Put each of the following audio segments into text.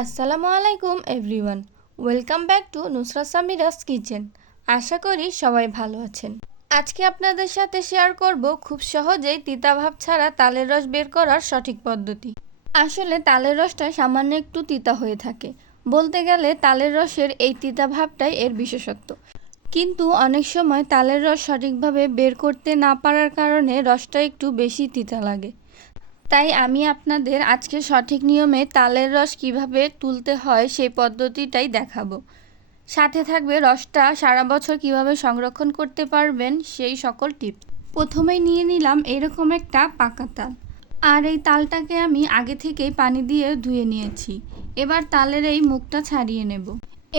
আসসালামু আলাইকুম everyone, welcome back to Nusrat Samira's kitchen. আশা করি সবাই ভালো আছেন। আজকে আপনাদের সাথে শেয়ার করব খুব সহজেই তিতা ভাব ছাড়া তালের রস বের করার সঠিক পদ্ধতি। আসলে তালের রসটা সামান্য একটু তিতা হয়ে থাকে, বলতে গেলে তালের রসের এই তিতা ভাবটাই এর বিশেষত্ব। কিন্তু অনেক সময় তালের রস সঠিকভাবে বের করতে না পারার কারণে রসটা একটু বেশি তিতা লাগে। তাই আমি আপনাদের আজকে সঠিক নিয়মে তালের রস কিভাবে তুলতে হয় সেই পদ্ধতিটাই দেখাবো। সাথে থাকবে রসটা সারা বছর কিভাবে সংরক্ষণ করতে পারবেন সেই সকল টিপস। প্রথমেই নিয়ে নিলাম এরকম একটা পাকা তাল, আর এই তালটাকে আমি আগে থেকেই পানি দিয়ে ধুয়ে নিয়েছি। এবার তালের এই মুখটা ছাড়িয়ে নেব।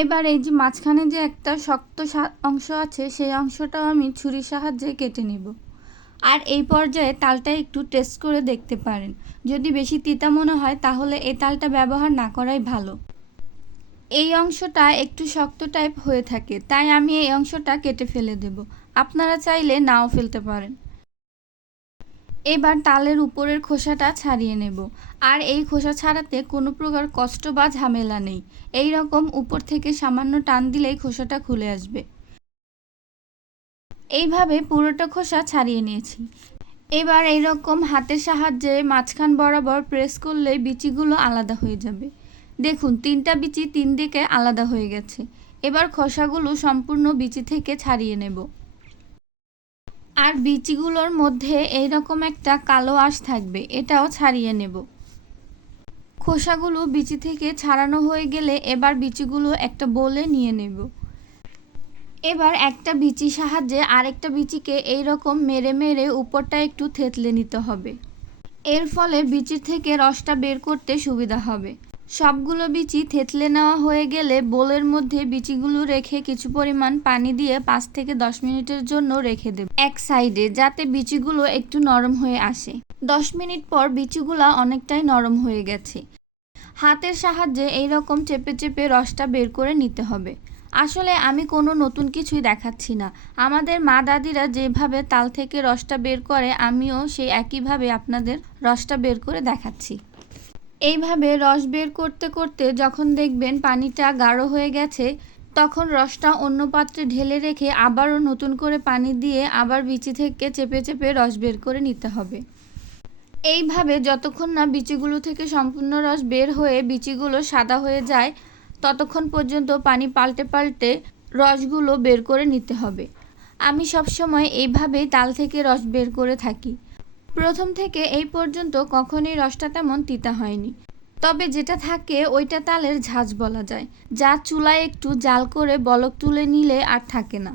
এবার এই যে মাঝখানে যে একটা শক্ত অংশ আছে সেই অংশটাও আমি ছুরির সাহায্যে কেটে নেব। আর এই পর্যায়ে তালটা একটু টেস্ট করে দেখতে পারেন। যদি বেশি তিতা মনে হয় তাহলে এই তালটা ব্যবহার না করাই ভালো। এই অংশটা একটু শক্ত টাইপ হয়ে থাকে, তাই আমি এই অংশটা কেটে ফেলে দেব। আপনারা চাইলে নাও ফেলতে পারেন। এবার তালের উপরের খোসাটা ছাড়িয়ে নেব। আর এই খোসা ছাড়াতে কোনো প্রকার কষ্ট বা ঝামেলা নেই। এই রকম উপর থেকে সামান্য টান দিলেই খোসাটা খুলে আসবে। এইভাবে পুরোটা খোসা ছাড়িয়ে নিয়েছি। এবার এইরকম হাতের সাহায্যে মাঝখান বরাবর প্রেস করলেই বিচিগুলো আলাদা হয়ে যাবে। দেখুন, 3টা বিচি 3 দিকে আলাদা হয়ে গেছে। এবার খোসাগুলো সম্পূর্ণ বিচি থেকে ছাড়িয়ে নেব। আর বিচিগুলোর মধ্যে এইরকম একটা কালো আঁশ থাকবে, এটাও ছাড়িয়ে নেব। খোসাগুলো বিচি থেকে ছাড়ানো হয়ে গেলে এবার বিচিগুলো একটা বোলে নিয়ে নেব। এবার একটা বিচির সাহায্যে আরেকটা বিচিকে এইরকম মেরে মেরে উপরটা একটু থেতলে নিতে হবে। এর ফলে বিচির থেকে রসটা বের করতে সুবিধা হবে। সবগুলো বিচি থেতলে নেওয়া হয়ে গেলে বোলের মধ্যে বিচিগুলো রেখে কিছু পরিমাণ পানি দিয়ে 5 থেকে 10 মিনিটের জন্য রেখে দেব এক সাইডে, যাতে বিচিগুলো একটু নরম হয়ে আসে। 10 মিনিট পর বিচিগুলো অনেকটাই নরম হয়ে গেছে। হাতের সাহায্যে এইরকম চেপে চেপে রসটা বের করে নিতে হবে। আসলে আমি কোনো নতুন কিছুই দেখাচ্ছি না। আমাদের মা দাদিরা যেভাবে তাল থেকে রসটা বের করে আমিও সেই একইভাবে আপনাদের রসটা বের করে দেখাচ্ছি। এইভাবে রস বের করতে করতে যখন দেখবেন পানিটা গাঢ় হয়ে গেছে, তখন রসটা অন্য পাত্রে ঢেলে রেখে আবারও নতুন করে পানি দিয়ে আবার বিচি থেকে চেপে চেপে রস বের করে নিতে হবে। এইভাবে যতক্ষণ না বিচিগুলো থেকে সম্পূর্ণ রস বের হয়ে বিচিগুলো সাদা হয়ে যায়, ততক্ষণ পর্যন্ত পানি পাল্টে পাল্টে রসগুলো বের করে নিতে হবে। আমি সবসময় এইভাবেই তাল থেকে রস বের করে থাকি। প্রথম থেকে এই পর্যন্ত কখনোই রসটা তেমন তিতা হয়নি। তবে যেটা থাকে ওইটা তালের ঝাঁজ বলা যায়, যা চুলায় একটু জাল করে বলক তুলে নিলে আর থাকে না।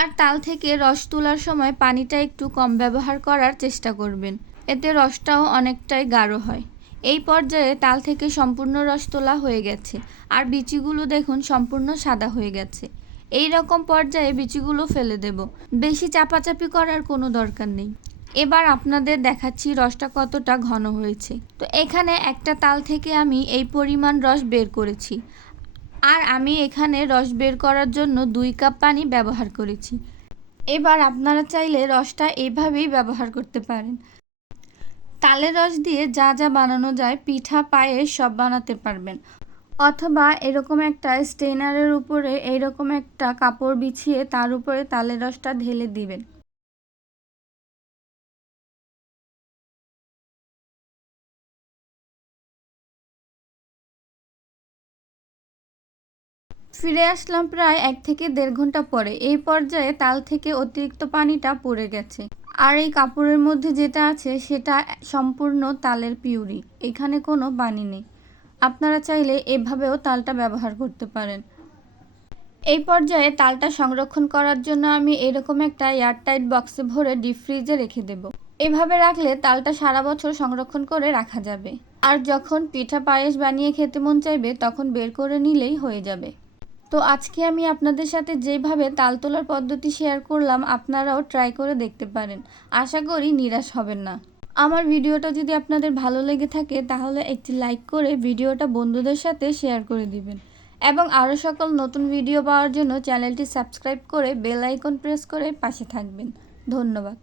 আর তাল থেকে রস তোলার সময় পানিটা একটু কম ব্যবহার করার চেষ্টা করবেন, এতে রসটাও অনেকটাই গাঢ় হয়। এই পর্যায়ে তাল থেকে সম্পূর্ণ রস তোলা হয়ে গেছে, আর বিচিগুলো দেখুন সম্পূর্ণ সাদা হয়ে গেছে। এই রকম পর্যায়ে বিচিগুলো ফেলে দেব। বেশি চাপাচাপি করার কোনো দরকার নেই। এবার আপনাদের দেখাচ্ছি রসটা কতটা ঘন হয়েছে। তো এখানে একটা তাল থেকে আমি এই পরিমাণ রস বের করেছি। আর আমি এখানে রস বের করার জন্য 2 কাপ পানি ব্যবহার করেছি। এবার আপনারা চাইলে রসটা এইভাবেই ব্যবহার করতে পারেন। তালের রস দিয়ে যা যা বানানো যায়, পিঠা পায়েস সব বানাতে পারবেন। অথবা এরকম একটা স্টেনারের উপরে এইরকম একটা কাপড় বিছিয়ে তার উপরে তালের রসটা ঢেলে দিবেন। ফিরে আসলাম প্রায় 1 থেকে 1.5 ঘন্টা পরে। এই পর্যায়ে তাল থেকে অতিরিক্ত পানিটা পড়ে গেছে। আর এই কাপড়ের মধ্যে যেটা আছে সেটা সম্পূর্ণ তালের পিউরি, এখানে কোনো পানি নেই। আপনারা চাইলে এভাবেও তালটা ব্যবহার করতে পারেন। এই পর্যায়ে তালটা সংরক্ষণ করার জন্য আমি এরকম একটা এয়ারটাইট বক্সে ভরে ডিপ ফ্রিজে রেখে দেব। এভাবে রাখলে তালটা সারা বছর সংরক্ষণ করে রাখা যাবে। আর যখন পিঠা পায়েস বানিয়ে খেতে মন চাইবে তখন বের করে নিলেই হয়ে যাবে। তো আজকে আমি আপনাদের সাথে যেভাবে তাল তোলার পদ্ধতি শেয়ার করলাম, আপনারাও ট্রাই করে দেখতে পারেন। আশা করি নিরাশ হবেন না। আমার ভিডিওটা যদি আপনাদের ভালো লেগে থাকে তাহলে একটি লাইক করে ভিডিওটা বন্ধুদের সাথে শেয়ার করে দিবেন। এবং আরও সকল নতুন ভিডিও পাওয়ার জন্য চ্যানেলটি সাবস্ক্রাইব করে বেল আইকন প্রেস করে পাশে থাকবেন। ধন্যবাদ।